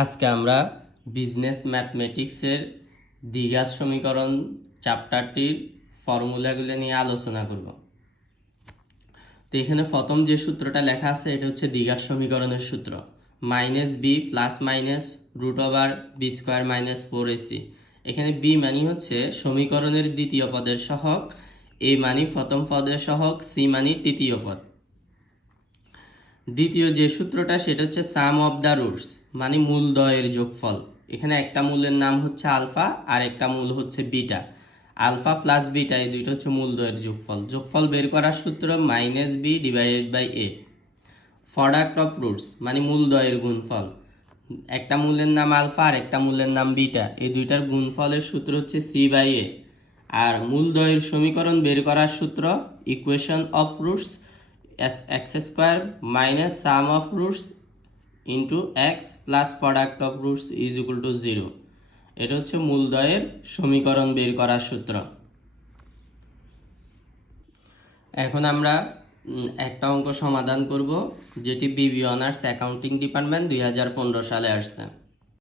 আজকে আমরা বিজনেস ম্যাথমেটিক্সের দ্বিঘাত সমীকরণ চ্যাপ্টারটির ফর্মুলাগুলো নিয়ে আলোচনা করব। তো এখানে প্রথম যে সূত্রটা লেখা আছে, এটা হচ্ছে দ্বিঘাত সমীকরণের সূত্র। Minus B plus minus root over B square minus four AC এখানে বি মানি হচ্ছে সমীকরণের দ্বিতীয় পদের সহগ এ মানি প্রথম পদের সহগ সি মানি তৃতীয় পদ। দ্বিতীয় যে সূত্রটা, সেটা হচ্ছে সাম অফ দ্য রুটস মানে মূলদয়ের যোগফল। এখানে একটা মূলের নাম হচ্ছে আলফা, আর একটা মূল হচ্ছে বিটা। আলফা প্লাস বিটা, এই দুইটা হচ্ছে মূলদয়ের যোগফল। যোগফল বের করার সূত্র minus B divided by A product of roots মানে মূলদয়ের গুণফল। একটা মূলের নাম আলফা, আর একটা মূলের নাম বিটা। এই দুইটার গুণফলের সূত্র হচ্ছে সি বাই এ আর মূলদয়ের সমীকরণ বের করার সূত্র equation of roots X square minus sum of roots into X plus product of roots is equal to zero এটা হচ্ছে মূলদয়ের সমীকরণ বের করার সূত্র। এখন আমরা একটা অঙ্ক সমাধান করব, যেটি বিবি অনার্স অ্যাকাউন্টিং ডিপার্টমেন্ট দুই হাজার পনেরো সালে আসছে।